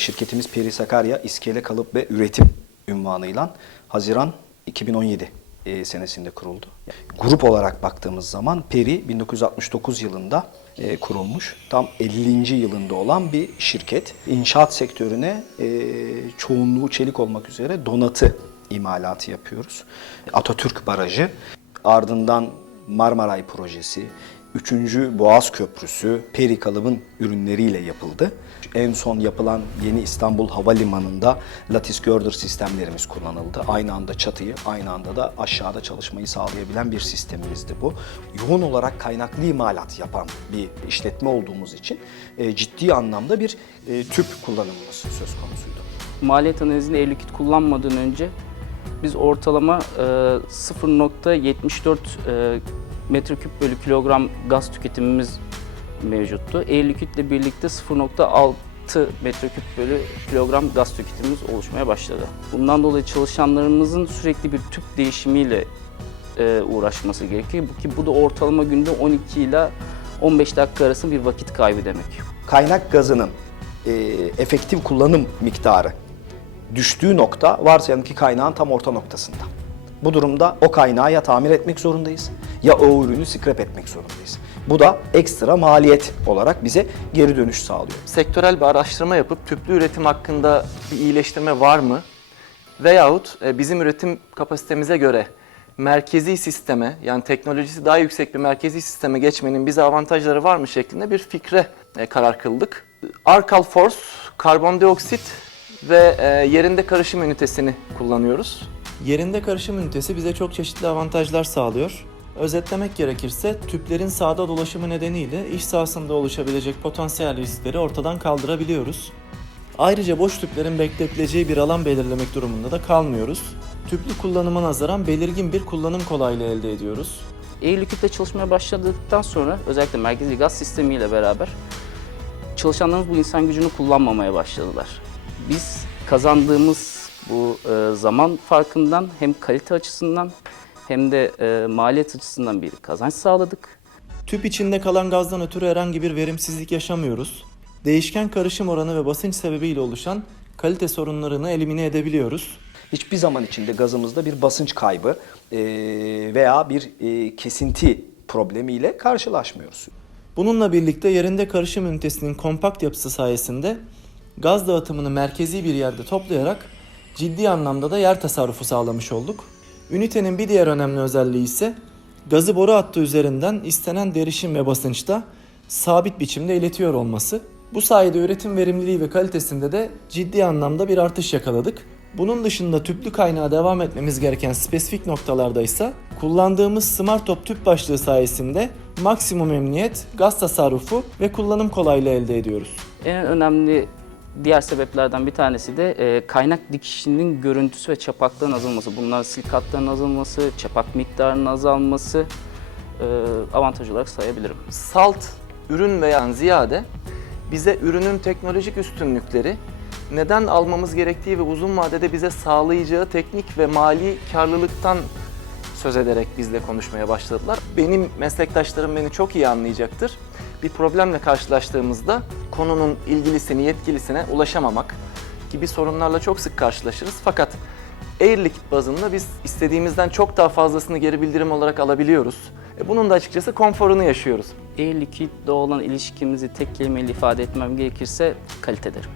Şirketimiz Peri Sakarya İskele Kalıp ve Üretim ünvanıyla Haziran 2017 e, senesinde kuruldu. Grup olarak baktığımız zaman Peri 1969 yılında e, kurulmuş. Tam 50. yılında olan bir şirket. İnşaat sektörüne e, çoğunluğu çelik olmak üzere donatı imalatı yapıyoruz. Atatürk Barajı, ardından Marmaray Projesi, 3. Boğaz Köprüsü Peri kalıbın ürünleriyle yapıldı. En son yapılan yeni İstanbul Havalimanı'nda lattice girder sistemlerimiz kullanıldı. Aynı anda çatıyı, aynı anda da aşağıda çalışmayı sağlayabilen bir sistemimizdi bu. Yoğun olarak kaynaklı imalat yapan bir işletme olduğumuz için e, ciddi anlamda bir e, tüp kullanımımız söz konusuydu. Maliyet analizinde liquid kullanmadan önce biz ortalama e, 0.74 e, metreküp bölü kilogram gaz tüketimimiz mevcuttu. İle birlikte 0.6 metreküp bölü kilogram gaz tüketimimiz oluşmaya başladı. Bundan dolayı çalışanlarımızın sürekli bir tüp değişimiyle e, uğraşması gerekiyor. Ki bu da ortalama günde 12 ile 15 dakika arası bir vakit kaybı demek. kaynak gazının e, efektif kullanım miktarı düştüğü nokta varsayalım ki kaynağın tam orta noktasında. Bu durumda o kaynağı ya tamir etmek zorundayız ya o ürünü scrap etmek zorundayız. Bu da ekstra maliyet olarak bize geri dönüş sağlıyor. sektörel bir araştırma yapıp tüplü üretim hakkında bir iyileştirme var mı? Veyahut e, bizim üretim kapasitemize göre merkezi sisteme yani teknolojisi daha yüksek bir merkezi sisteme geçmenin bize avantajları var mı şeklinde bir fikre e, karar kıldık. Arkal Force, karbondioksit ve e, yerinde karışım ünitesini kullanıyoruz. Yerinde karışım ünitesi bize çok çeşitli avantajlar sağlıyor. Özetlemek gerekirse tüplerin sağda dolaşımı nedeniyle iş sahasında oluşabilecek potansiyel riskleri ortadan kaldırabiliyoruz. Ayrıca boş tüplerin bekletileceği bir alan belirlemek durumunda da kalmıyoruz. Tüplü kullanıma nazaran belirgin bir kullanım kolaylığı elde ediyoruz. Air Liquid'le çalışmaya başladıktan sonra özellikle merkezi gaz sistemiyle beraber çalışanlarımız bu insan gücünü kullanmamaya başladılar. Biz kazandığımız bu e, zaman farkından hem kalite açısından hem de e, maliyet açısından bir kazanç sağladık. Tüp içinde kalan gazdan ötürü herhangi bir verimsizlik yaşamıyoruz. Değişken karışım oranı ve basınç sebebiyle oluşan kalite sorunlarını elimine edebiliyoruz. Hiçbir zaman içinde gazımızda bir basınç kaybı e, veya bir e, kesinti problemiyle karşılaşmıyoruz. Bununla birlikte yerinde karışım ünitesinin kompakt yapısı sayesinde gaz dağıtımını merkezi bir yerde toplayarak ciddi anlamda da yer tasarrufu sağlamış olduk. Ünitenin bir diğer önemli özelliği ise gazı boru hattı üzerinden istenen derişim ve basınçta sabit biçimde iletiyor olması. Bu sayede üretim verimliliği ve kalitesinde de ciddi anlamda bir artış yakaladık. Bunun dışında tüplü kaynağa devam etmemiz gereken spesifik noktalarda ise kullandığımız Smart Top tüp başlığı sayesinde maksimum emniyet, gaz tasarrufu ve kullanım kolaylığı elde ediyoruz. En önemli diğer sebeplerden bir tanesi de e, kaynak dikişinin görüntüsü ve çapaklığın azalması. Bunlar silikatların azalması, çapak miktarının azalması e, avantaj olarak sayabilirim. Salt ürün veya ziyade bize ürünün teknolojik üstünlükleri neden almamız gerektiği ve uzun vadede bize sağlayacağı teknik ve mali karlılıktan söz ederek bizle konuşmaya başladılar. Benim meslektaşlarım beni çok iyi anlayacaktır. Bir problemle karşılaştığımızda konunun ilgilisini, yetkilisine ulaşamamak gibi sorunlarla çok sık karşılaşırız. Fakat Airliquid bazında biz istediğimizden çok daha fazlasını geri bildirim olarak alabiliyoruz. E, Bunun da açıkçası konforunu yaşıyoruz. Air Liquid'le olan ilişkimizi tek kelimeyle ifade etmem gerekirse kalite derim.